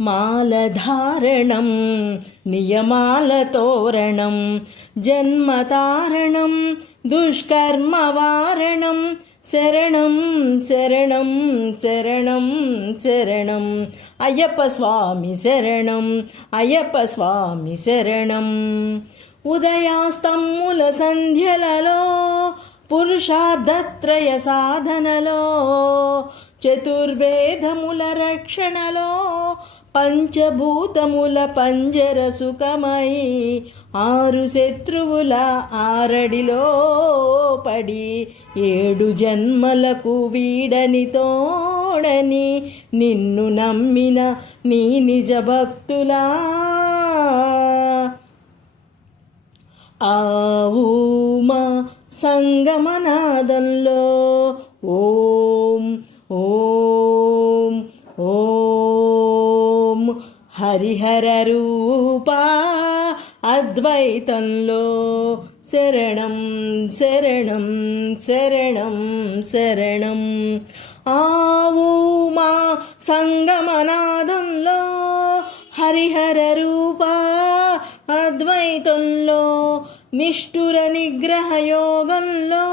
మాలధారణం నియమాలతోరణం జన్మతారణం దుష్కర్మవారణం శరణం శరణం శరణం శరణం అయ్యప్ప స్వామి శరణం అయ్యప్ప స్వామి శరణం. ఉదయాస్తమ్ముల సంధ్యలలో పురుషార్థత్రయ సాధనలో చతుర్వేదముల రక్షణలో పంచభూతముల పంజర సుఖమై ఆరు శత్రువుల ఆరడిలో పడి ఏడు జన్మలకు వీడని తోడని నిన్ను నమ్మిన నీ నిజ భక్తులా. ఆవుమా సంగమనాదంలో హరిహర రూపా అద్వైతంలో శరణం శరణం శరణం శరణం. ఆవుమా సంగమనాదంలో హరిహర రూపా అద్వైతంలో నిష్ఠుర నిగ్రహయోగంలో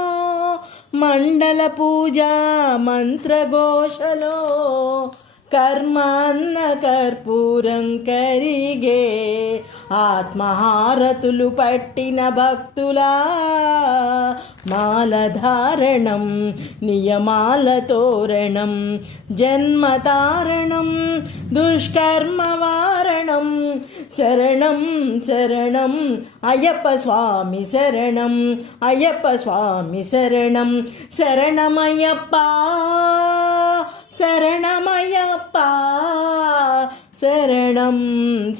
మండల పూజ మంత్రఘోషలో కర్మాన్న కర్పూరం కరిగే ఆత్మహారతులు పట్టిన భక్తులా. మాలధారణం నియమాల తోరణం జన్మతారణం దుష్కర్మవారణం శరణం శరణం అయ్యప్ప స్వామి శరణం అయ్యప్ప స్వామి శరణం. శరణమయ్యప్ప శరణమయ్యప్ప శరణం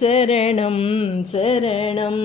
శరణం శరణం